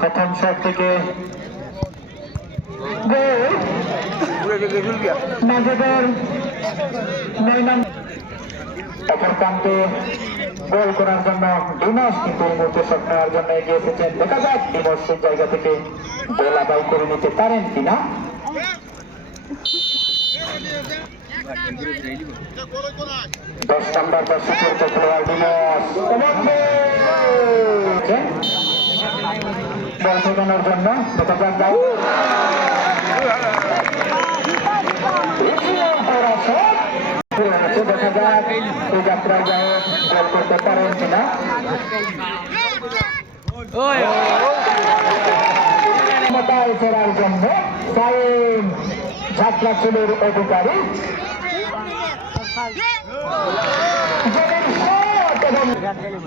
প্রথম শট থেকে মাজেদার 9 নম্বর অপর প্রান্তে গোল করার জন্য ডিমস কিন্তু এই মুহূর্তে শট নেওয়ার জন্য এগিয়ে এসেছেন। দেখা যাক ডিমসের জায়গা থেকে গোল আদায় করে নিতে পারেন কিনা। 10 নম্বর দর্শকের খেলোয়াড় ডিমস বল ঠেকানোর জন্য দেখা যাক দেখা যাক এই যাত্রার গায়ক গোল করতে পারেন কিনা। ফেরার জন্য সাইন যাত্রা চুলের অধিকারী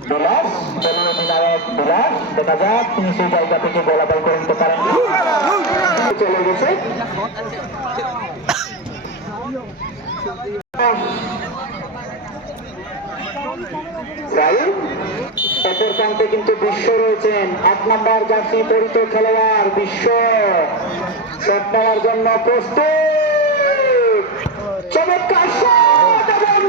বিলাস বিলাস দেখা যাক তিনি সেই জায়গা থেকে গোলাবাল করে নিতে পারেন। চলে গেছে অপর প্রান্তে কিন্তু বিশ্ব রয়েছেন 8 নম্বর জার্সি পরিত খেলোয়াড় বিশ্ব শট নেওয়ার জন্য প্রস্তুত। চমৎকার শট এবং